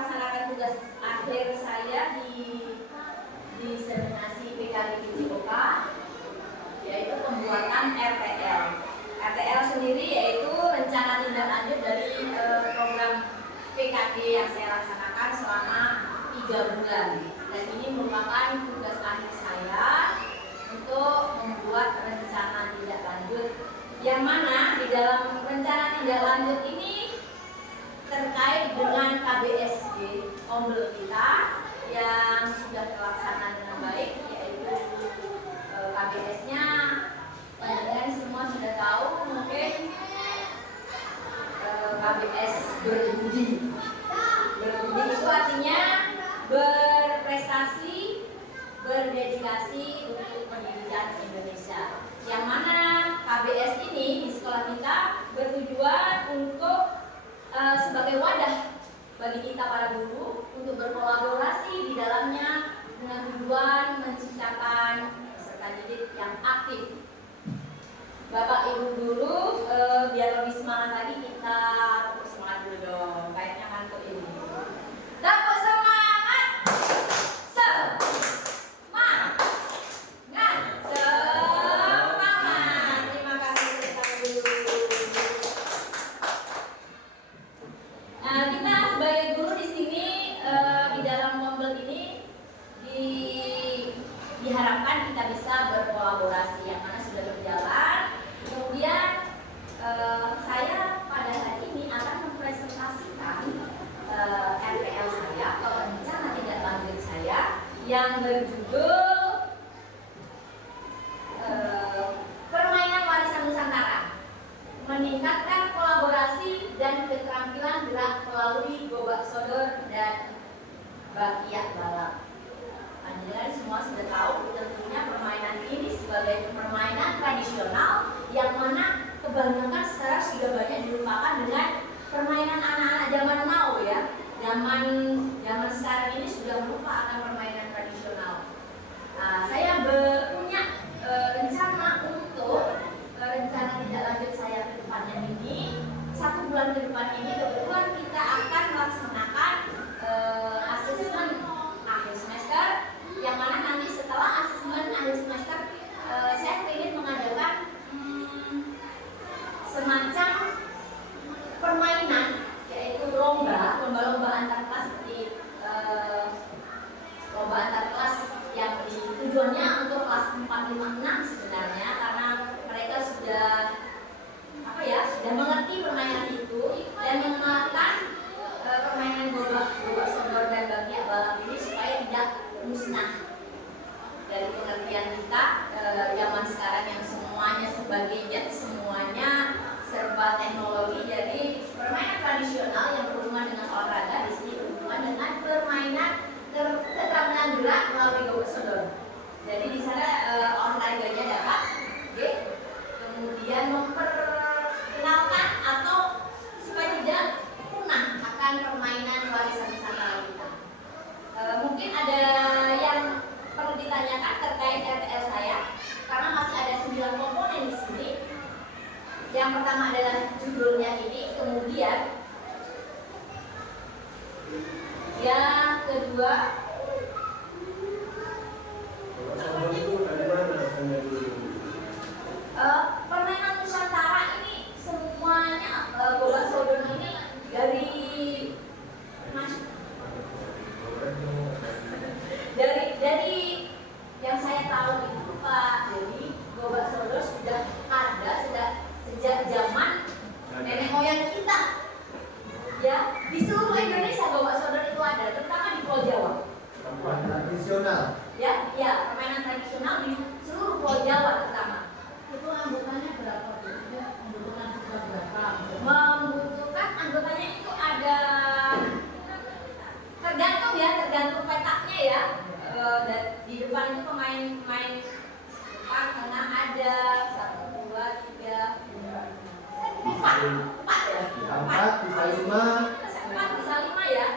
melaksanakan tugas akhir saya di diseminasi PKD COK, yaitu pembuatan RTL. RTL sendiri yaitu rencana tindak lanjut dari program PKD yang saya laksanakan selama 3 bulan. Dan ini merupakan tugas akhir saya untuk membuat rencana tindak lanjut, yang mana di dalam rencana tindak lanjut ini terkait dengan KBSG Ombel kita yang sudah terlaksana dengan baik, yaitu KBS-nya kalian semua sudah tahu mungkin, KBS berbudi. Berbudi itu artinya berprestasi, berdedikasi untuk pendidikan Indonesia. Yang mana KBS ini di sekolah kita bertujuan untuk sebagai wadah bagi kita para guru untuk berkolaborasi di dalamnya dengan tujuan menciptakan peserta didik yang aktif. Bapak Ibu guru, biar lebih semangat lagi kita tepuk semangat dulu dong. Kayaknya ngantuk ini. Tepuk semangat. Semangat. Semangat. Terima kasih Bapak Guru. Nah, kita sebagai guru di sini di dalam mobil ini diharapkan kita bisa berkolaborasi, yang mana sudah berjalan. Kemudian saya pada hari ini akan mempresentasikan RTL saya atau rencana tindak lanjut saya yang berjudul Permainan Warisan Nusantara, meningkatkan kolaborasi dan keterampilan gerak melalui gobak sodor dan bakiak balap. Anda semua sudah tahu tentunya permainan ini sebagai permainan tradisional yang mana kebanyakan sekarang sudah banyak dilupakan dengan permainan anak-anak zaman now ya. Zaman sekarang ini sudah lupa akan permainan tradisional. Nah, saya punya rencana untuk rencana tindak lanjut saya ke depannya ini. 1 bulan ke depan ini kebetulan kita akan melaksanakan asesmen akhir semester, yang mana nanti setelah asesmen akhir semester saya ingin mengadakan semacam permainan, yaitu lomba-lomba antar kelas, seperti lomba antar kelas yang tujuannya untuk kelas 4, 5, 6 sebenarnya, karena mereka sudah sudah mengerti permainan itu dan mengenalkan permainan gobak sodor dan bakiak balap ini supaya tidak musnah dari pengertian kita zaman sekarang yang semuanya sebagai semuanya serba teknologi. Jadi permainan tradisional yang berhubungan dengan olahraga di sini berhubungan dengan permainan keterampilan gerak melalui gobak sodor. Jadi di sana olahraganya dapat, kemudian memperkenalkan atau supaya tidak punah akan permainan warisan Nusantara kita. Mungkin ada yang perlu ditanyakan terkait RTL saya, karena masih ada 9 komponen di sini. Yang pertama adalah judulnya ini, kemudian yang kedua permainan Nusantara ini semuanya gobak sodor ini dari yang saya tahu itu Pak, jadi gobak sodor sudah ada sejak zaman nenek moyang kita. Ya, di seluruh Indonesia gobak sodor itu ada, terutama di Pulau Jawa. Permainan tradisional. Ya, permainan tradisional di seluruh Pulau Jawa terutama. Itu anggotanya berapa? Membutuhkan siswa berapa? Membutuhkan anggotanya itu ada tergantung petaknya ya. Dan di depan itu pemain karena ada 1, 2, 3, 4 ya. 4 bisa 5. 4 bisa 5 ya.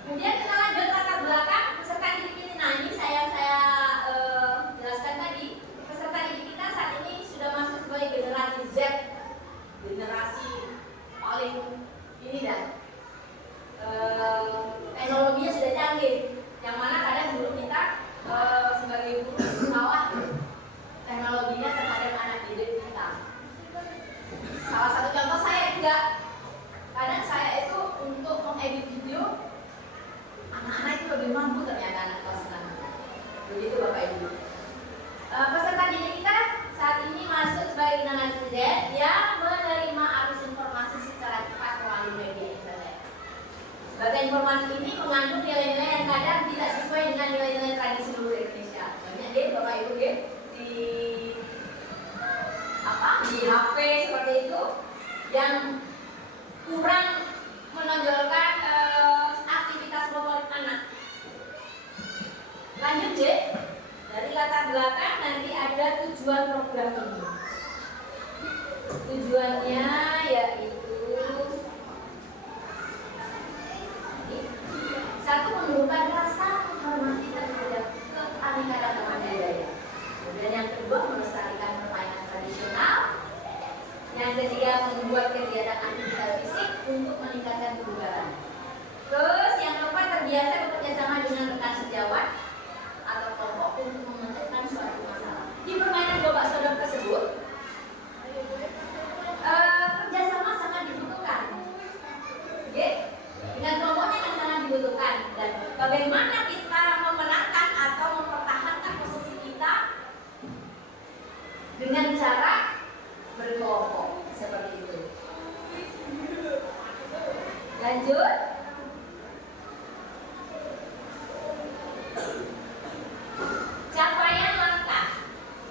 Kemudian kita lanjut latar belakang peserta didik ini. Nah, ini saya jelaskan tadi, peserta didik kita saat ini sudah masuk sebagai generasi Z, generasi paling ini dan Data informasi ini mengandung nilai-nilai yang kadang tidak sesuai dengan nilai-nilai tradisi seluruh Indonesia. Banyak deh Bapak Ibu deh di HP seperti itu yang kurang menonjolkan aktivitas motorik anak. Lanjut deh, dari latar belakang nanti ada tujuan program ini. Tujuannya yaitu satu, menumbuhkan rasa menghormati terhadap keanekaragaman budaya. Kemudian yang kedua, melestarikan permainan tradisional. Yang ketiga, membuat kegiatan aktivitas fisik untuk meningkatkan kebugaran. Terus yang keempat, terbiasa bekerjasama dengan rekan sejawat atau kelompok untuk memecahkan suatu masalah. Di permainan gobak sodor tersebut, kerjasama sangat dibutuhkan. Oke? Dengan kelompoknya yang sangat dibutuhkan. Dan bagaimana kita memenangkan atau mempertahankan posisi kita dengan cara berkelompok seperti itu. Lanjut. Capaian langkah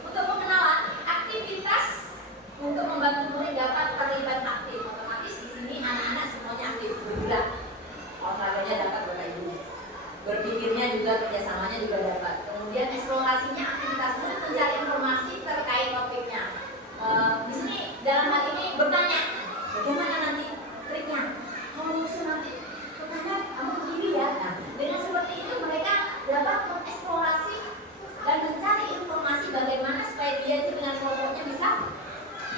untuk pengenalan aktivitas untuk membantu murid dapat terlibat aktif. Otomatis di sini anak-anak semuanya aktif bergerak. Olahraganya dapat Bapak Ibu. Berpikirnya juga, kerjasamanya juga dapat. Kemudian eksplorasinya, aktivitas murid mencari informasi terkait topiknya. Di sini dalam hal ini bertanya, bagaimana nanti triknya? Kalau musuh nanti bertanya, kamu berdiri ya. Nah, dengan seperti itu mereka dapat mengeksplorasi dan mencari informasi bagaimana supaya dia itu dengan kelompoknya bisa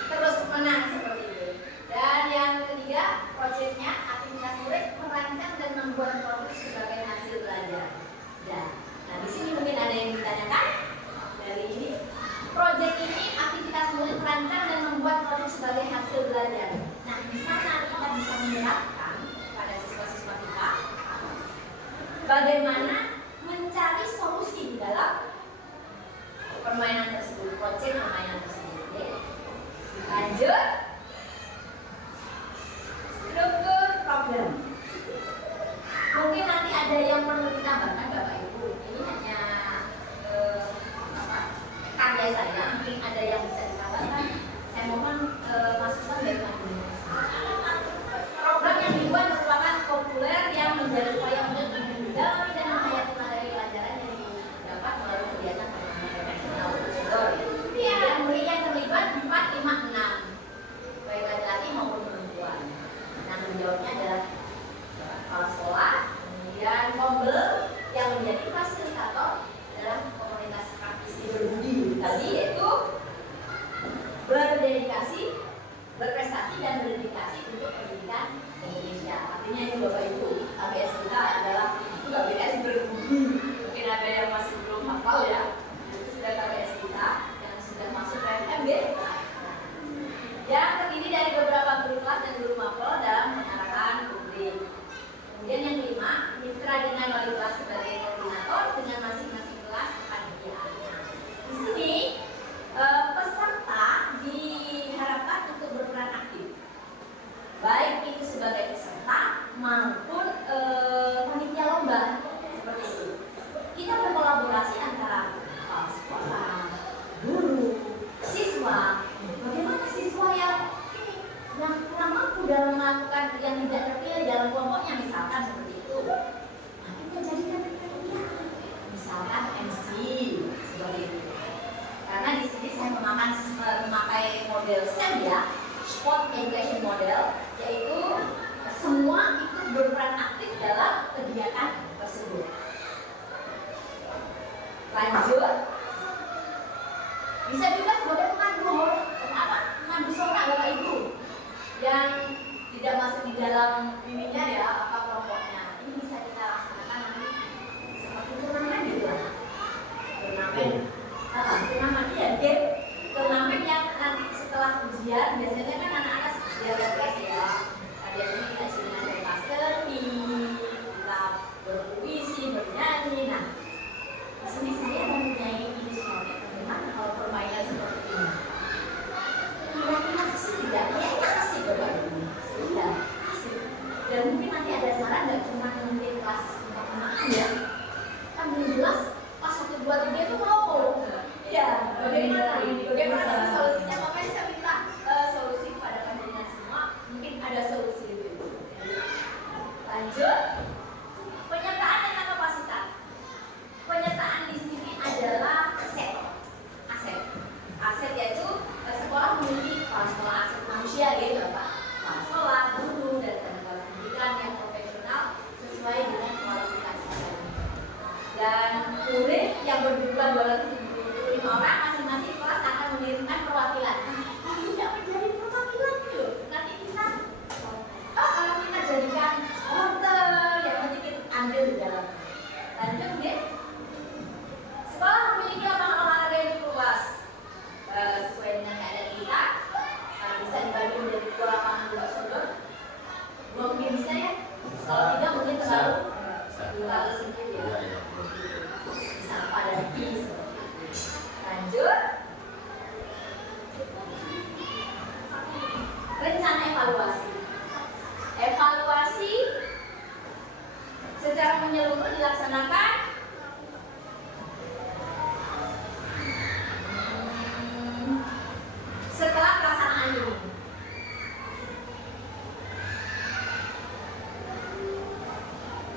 terus menang seperti itu. Dan yang ketiga, proyeknya aktivitas murid merancang dan membuat produk sebagai hasil belajar. Nah, di sini mungkin ada yang ditanyakan dari ini. Proyek ini aktivitas murid merancang dan membuat produk sebagai hasil belajar. Nah, di sana kita bisa menerapkan pada siswa-siswa kita bagaimana mencari solusi dalam permainan tersebut, proyek permainan tersebut. Ya. Lanjut. Struktur program. Mungkin nanti ada yang perlu ditambahkan Bapak Ibu. Ini hanya karya saya. Mungkin ada yang bisa ditambahkan. Saya mohon masukan dari teman-teman. Program yang dibuat merupakan populer yang menjadi upaya untuk mendalami dan menghayati materi pelajaran yang didapat melalui kegiatan profesional outdoor. Yang murid yang terlibat 4, 5, 6, baik laki-laki maupun perempuan. Nah, menjawabnya adalah kepala sekolah, kemudian kombel yang menjadi fasilitator dalam komunitas praktisi berbudi tadi, yaitu berdedikasi, berprestasi dan berdedikasi untuk pendidikan Indonesia. Artinya itu Bapak Ibu, ABS kita adalah itu ABS berbudi. Mungkin ada yang masih belum hafal ya. Itu sudah ABS kita yang sudah masuk PMMG. Yang terdiri dari beberapa guru kelas dan guru mapel dalam pengarahan publik. Kemudian yang kelima, mitra dengan wali kelas sebagai koordinator dengan masing-masing kelas kepanitiaannya. Di sini peserta diharapkan untuk berperan aktif, baik itu sebagai peserta maupun panitia lomba seperti itu. Kita berkolaborasi antara sekolah, guru, siswa. Bagaimana siswa yang kurang mampu dalam melakukan yang tidak terpilih dalam kelompoknya misalkan seperti itu. Nah, kita jadikan kriteria. Misalkan ada 275 orang, masing-masing kelas akan mengirimkan perwakilan. Tidak menjadi perwakilan gitu. Nanti kita kita jadikan order yang nanti kita ambil di dalam. Lanjut deh. Sekolah memiliki lapangan olahraga yang cukup luas. Sesuai dengan keadaan kita, bisa dibagi menjadi 2 lapangan bola sodor. Mungkin bisa ya. Kalau tidak mungkin terlalu sempit ya. Bisa pada seperti itu. Lanjut. Rencana evaluasi. Evaluasi secara menyeluruh dilaksanakan setelah pelaksanaan ini.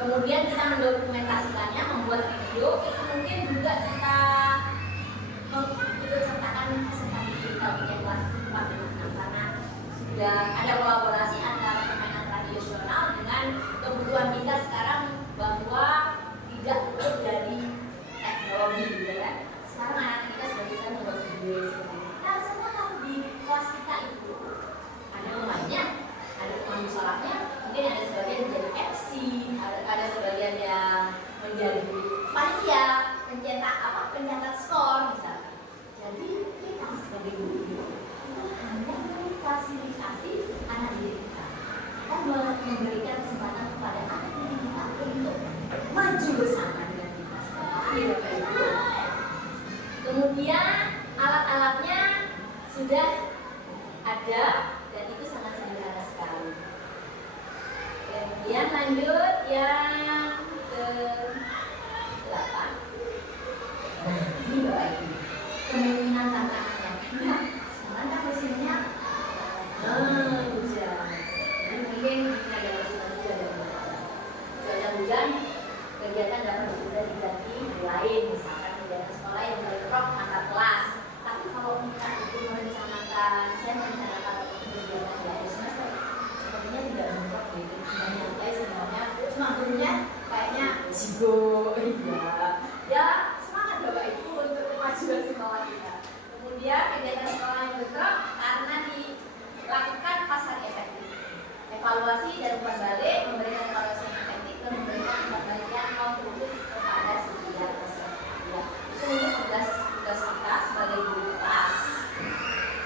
Kemudian kita mendokumentasikannya, membuat video. Itu mungkin juga kita ikut sertakan peserta kita punya kelas 4 karena sudah ada kolaborasi antara permainan tradisional dengan kebutuhan kita sekarang bahwa tidak luput dari teknologi gitu kan. Sekarang anak kita sudah bisa membuat video seperti ini. Nah, semua kalau di kelas kita itu ada pemainnya, ada pemain musolahnya, mungkin ada sebagian menjadi MC, ada sebagian yang menjadi panitia, pencetak skor misalnya. Jadi kita sebagai guru itu hanya memfasilitasi anak didik kita. Kita memberikan kesempatan kepada anak didik kita untuk maju bersama dengan kita sebagai guru. Kemudian alat-alatnya sudah ada dan itu sangat sederhana sekali. Kemudian lanjut yang ke-8. Nah, ini Bapak Ibu, kemungkinan tantangannya. Nah, sekarang kan mesinnya hujan. Jadi mungkin ada mesin hujan dan cuaca hujan, kegiatan dapat sudah diganti hari lain, misalkan kegiatan sekolah yang bentrok antar kelas. Tapi kalau kita itu merencanakan, saya merencanakan kegiatan di akhir semester, sepertinya tidak bentrok gitu. Cuma nyantai sebenarnya, cuma gurunya kayaknya jigo, ya semangat Bapak Ibu untuk kemajuan sekolah kita. Kemudian kegiatan sekolah yang bentrok karena dilakukan pas hari efektif. Evaluasi dan umpan balik, memberikan evaluasi yang efektif dan memberikan umpan balik yang kontributif kepada setiap peserta. Ya, itu mungkin tugas kita sebagai guru kelas.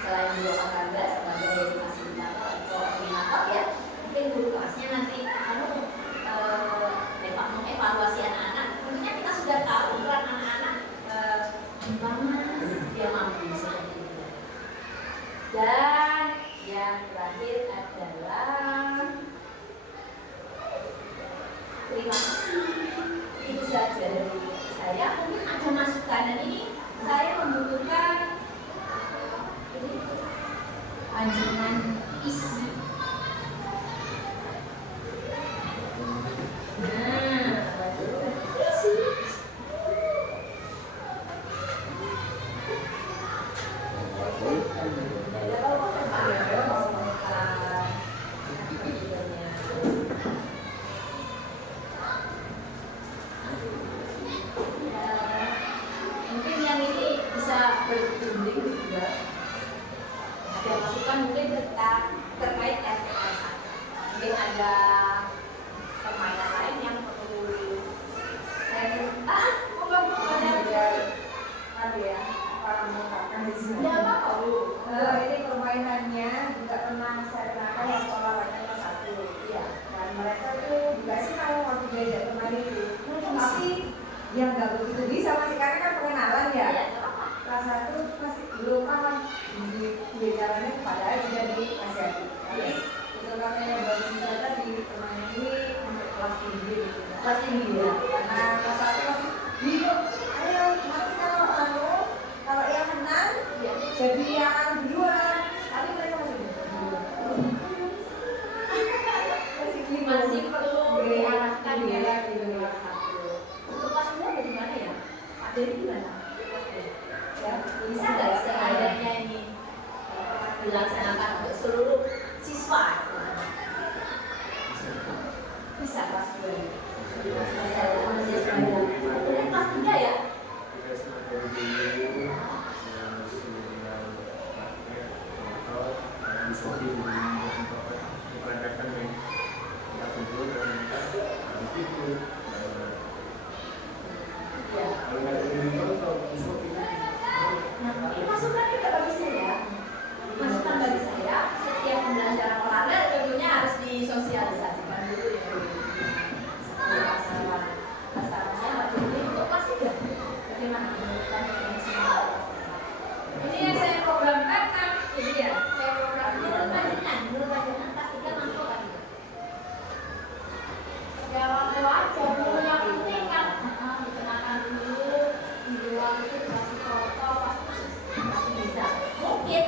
Selain guru olahraga sebagai fasilitator atau koordinator ya, mungkin guru kelasnya nanti mengevaluasi anak-anak. Tentunya kita sudah tahu peran anak-anak gimana dia mampu seperti itu. Dan yang terakhir adalah terima kasih. Itu saja dari saya. Mungkin ada masukan dan ini saya membutuhkan anjuran isi. Mungkin yang ini bisa berunding juga. Ada masukan mungkin terkait RTS. Mungkin ada permainan lain yang perlu ada ya para mengungkapkan di sini. ya apa Bu? Ini permainannya juga pernah saya kenalkan yang sekolah lainnya kelas 1. Iya. Dan mereka tuh dikasih tahu waktu diajak bermain itu. Tapi yang nggak begitu bisa masih karena kan pengenalan ya. Iya, nggak apa-apa. Kelas 1 masih belum paham di jalannya kepada sudah dinasihati. Tapi itu katanya baru bisa tadi permainan ini untuk kelas tinggi gitu. Kelas tinggi ya. Karena kelas 1 masih bingung. Ayo nanti kalau yang menang Iya. jadi yang duluan. Tapi mereka masih bingung. Masih perlu diarahkan ya lagi di kelas 1. Untuk kelas 2 bagaimana ya? Pak Dery gimana? Ya, Bisa nggak seadanya ini dilaksanakan untuk seluruh siswa? Bisa kelas 2. Kemudian kelas 3 ya? aja dulu yang penting kan dikenakan dulu di luar itu dikasih foto pasti bisa. Mungkin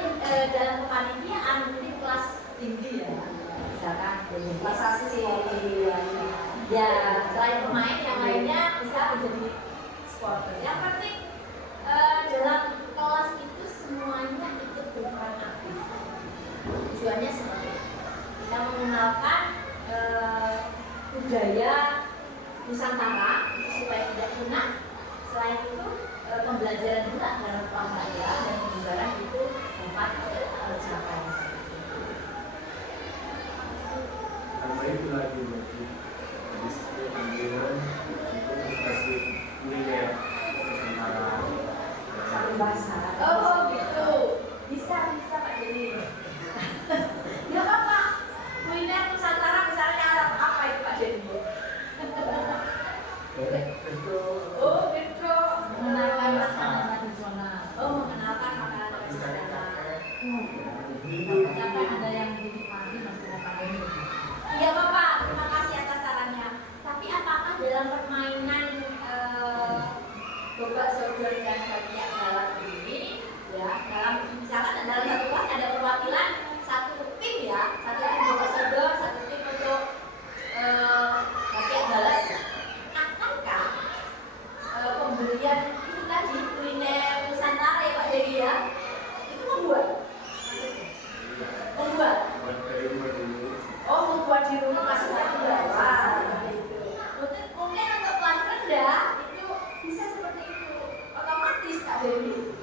dalam kepanitiaan mungkin kelas tinggi ya, misalkan kelas asli ya, selain pemain yang lainnya bisa menjadi supporter. Yang penting dalam kelas itu semuanya ikut berperan aktif. Tujuannya seperti itu. Kita mengenalkan budaya Nusantara supaya tidak punah. Selain itu pembelajaran juga dalam pembelajaran dan penyebaran itu dapat tercapai. Karena itu lagi berarti habis panggilan itu kasih kuliner Nusantara. Satu bahasa. Oh gitu, bisa Pak Denny. Ya Pak, kuliner Nusantara misalnya apa itu Pak Denny? Oh gitu, mengenalkan makanan tradisional. Oh mengenalkan makanan tradisional. Sampai ada yang dinikmati masih makan ini. Iya Bapak, terima kasih atas sarannya. Tapi apakah dalam permainan Bapak Sodor dan bagian dalam ini, ya dalam misalkan dalam satu kelas ada perwakilan satu tim ya, satu tim Bapak Sodor, satu tim untuk bagian dalam. Akankah pembelian itu tadi kuliner Nusantara ya Pak Dedi ya, itu membuat? Oh membuat di rumah maksudnya membawa gitu. Mungkin untuk kelas rendah itu bisa seperti itu otomatis Kak Dewi.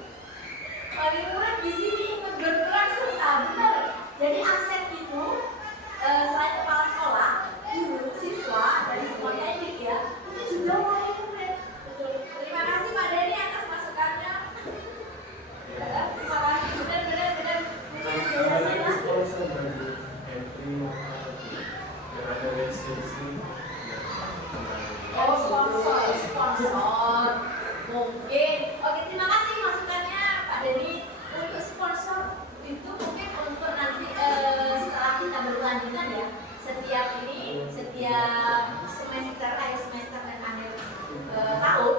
Paling murid di sini ikut berperan serta benar. Jadi aset itu selain kepala sekolah, guru, siswa dari sekolah teknik ya, itu juga wali murid. Betul. Terima kasih Pak Dewi atas masukannya. Terima kasih benar. Sponsor dari entry yang ada resensi. Oh sponsor mungkin. Oke terima kasih masukannya Pak Denny. Untuk sponsor itu mungkin untuk nanti setelah kita berkelanjutan ya, setiap semester akhir semester dan akhir tahun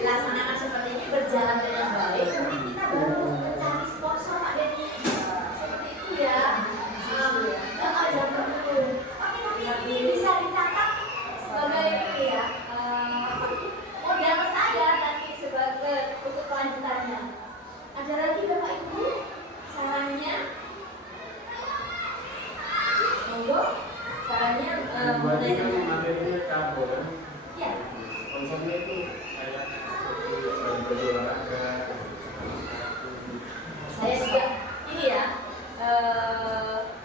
dilaksanakan seperti ini berjalan dengan baik, mungkin kita baru mencari sponsor Pak Denny seperti itu ya. Tapi ini bisa dicatat sebagai ini ya, modal saya nanti sebagai untuk kelanjutannya. Ada lagi Bapak Ibu sarannya? Monggo sarannya Berarti kan materinya kabel kan? ya. Sponsornya itu kayak baju olahraga. Saya juga ini ya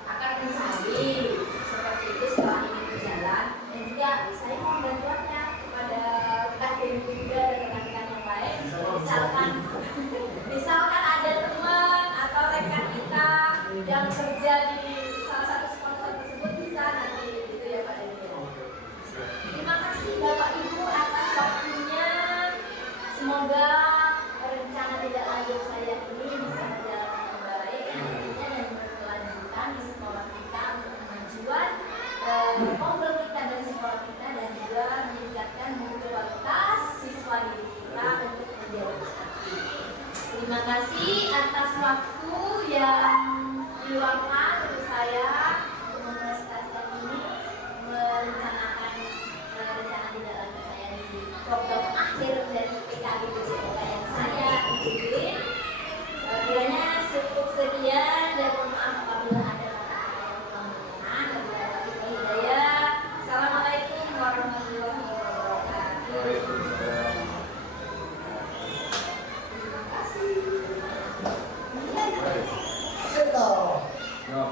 akan mencari seperti itu setelah ini berjalan, dan juga saya mau bantuannya kepada Kak Dewi juga dan rekan-rekan yang lain. Misalkan ada teman atau rekan kita yang kerja di salah satu sponsor tersebut bisa nanti gitu ya Pak Dewi. Terima kasih Bapak Ibu atas waktunya. Semoga rencana tidak lanjut saya ini bisa berjalan dengan baik nantinya dan berkelanjutan di sekolah kita untuk kemajuan mobil kita dan sekolah kita, dan juga meningkatkan mutu kualitas siswa didik kita untuk menjadi aktif. Terima kasih atas waktu yang diluangkan untuk saya untuk mempresentasikan ini, merencanakan rencana tidak lanjut saya di program akhir dari PKB BCOK yang saya ikuti. Kiranya cukup sekian dan mohon maaf apabila ada kata-kata yang kurang berkenan. Wabillahi hidayah. Assalamualaikum warahmatullahi wabarakatuh. Terima kasih. Seto. No.